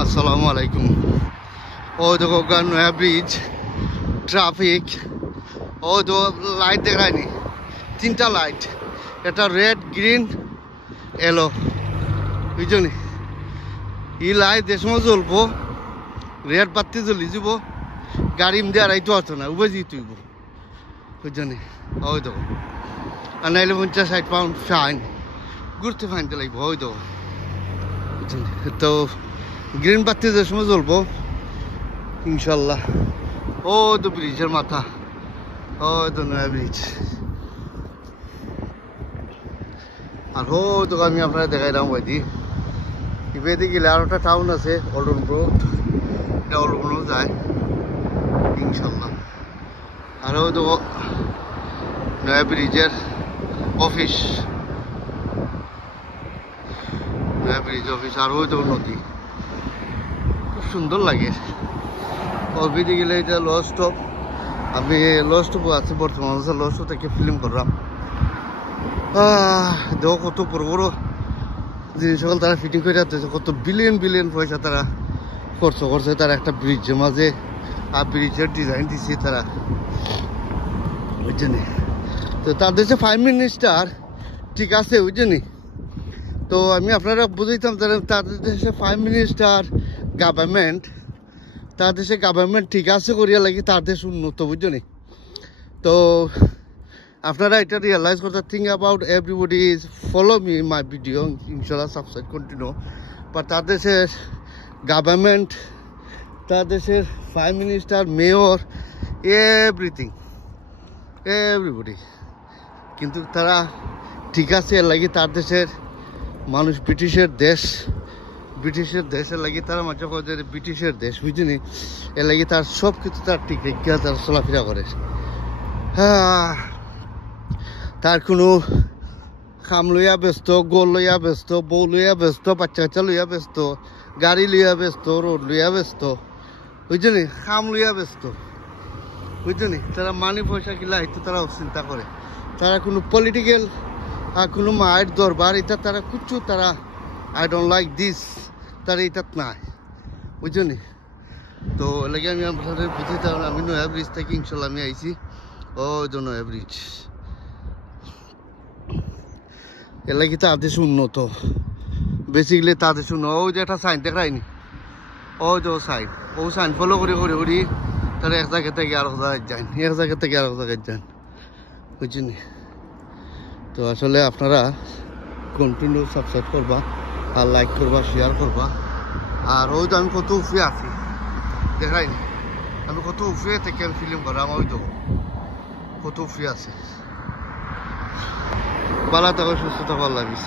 আসসালামু আলাইকুম। ওই দেখো নয়া ব্রিজ, ট্রাফিক। ওই তো লাইট দেখায়নি, তিনটা লাইট, এটা রেড, গ্রিন, এলো, বুঝলি? এই লাইট যে সময় জ্বলবো, রেড বাতি জ্বলি যাব, গাড়ি এমনি আড়াইতে আসতো না, উবে যেতে হইব, বুঝলি? ওই দেখো, আর নাইলে 50-60 পাউন্ড ফাইন, ঘুরতে ফাইনতে লাগবে। ওই দেখো, বুঝলি? তো গ্রিন বাতি যে সময় জ্বলবো ইনশাল্লাহ। ও তো ব্রিজের মাথা, ও তো নয়া ব্রিজ। আর ও তো আমি আপনারা দেখাইলাম ওইদি ইবেদি গেলে আর একটা টাউন আছে অলডনব্রো, এটা অলডনব্রো যায় ইনশাল্লাহ। আর ও তো নয়া ব্রিজের অফিস, নয়া ব্রিজ অফিস। আর ওই তো নদী, খুব সুন্দর লাগে। ওইদিকে গেলে এটা ল স্টপ, আমি ল স্টপ আছি বর্তমান, ল স্টপ থেকে ফিল্ম করলাম। দেখো কত বড় বড় জিনিস সকল তারা ফিটিং করে যাচ্ছে, কত বিলিয়ন বিলিয়ন পয়সা তারা খরচ করছে তারা একটা ব্রিজের মাঝে। আর ব্রিজের ডিজাইন দিচ্ছে তারা, বুঝছেন? তো তার দেশে প্রাইম মিনিস্টার ঠিক আছে, বুঝছেন? তো আমি আপনারা বুঝাইতাম তাদের দেশে প্রাইম মিনিস্টার গভর্নমেন্ট, তার দেশে গভর্নমেন্ট ঠিক আছে করিয়া লাগি তার দেশ উন্নত, বুঝছেন? তো আপনারা এটা রিয়েলাইজ করতে, think about everybody is follow me my video ইনশাল্লাহ, সাবস্ক্রাইব কন্টিনিউ। বাট তার দেশের গভর্নমেন্ট, তার দেশের prime minister, mayor, everything, everybody কিন্তু তারা ঠিক আছে। এর লাগি তার দেশের মানুষ ব্রিটিশের দেশ, ব্রিটিশের দেশের লাগি তারা মাঝে মাঝে ব্রিটিশের দেশ, বুঝিনি? এর লাগি তার সব কিছু তার ঠিক রেখে তার চলাফেরা করে। তার কোনো খাম লইয়া ব্যস্ত, গোল লইয়া ব্যস্ত, বউ লইয়া ব্যস্ত, বাচ্চা কাচ্চা লইয়া ব্যস্ত, গাড়ি লইয়া ব্যস্ত, রোড লইয়া ব্যস্ত, বুঝলি? খাম লইয়া ব্যস্ত, বুঝলি? তারা মানি পয়সা কিলা এটা তারা চিন্তা করে। তারা কোনো পলিটিক্যাল আর কোনো মায়ের দরবার এটা তারা কুচ্ছু তারা আই ডোন্ট লাইক দিস, তারা এটা নাই, বুঝলি? তো লাগে আমি আপনাদের বুঝতে, আমি নয়া ব্রিজ থেকে ইনশাল্লাহ আমি আইছি। ও তো নয়া ব্রিজ, এর লাগে তার দেশ উন্নত, বেসিক্যালি তার দেশ উন্নত। ওই যে একটা সাইন দেখায়নি, ওই যে সাইন, ও সাইন ফলো করে করে করি তারা এক জায়গা থেকে আরেক জায়গায় যান, এক জায়গা থেকে আরেক জায়গায় যান, বুঝছেন? তো আসলে আপনারা কন্টিনিউ সাবস্ক্রাইব করবা, আর লাইক করবা, শেয়ার করবা। আর ওই তো আমি কত উফে আছি দেখাইনি, আমি কত উফে থেকে আমি ফিল্ম করলাম। ওই তো কত উফে আছে, ভালো থাকো, সুস্থ থাকো, আল্লাহ হাফেজ।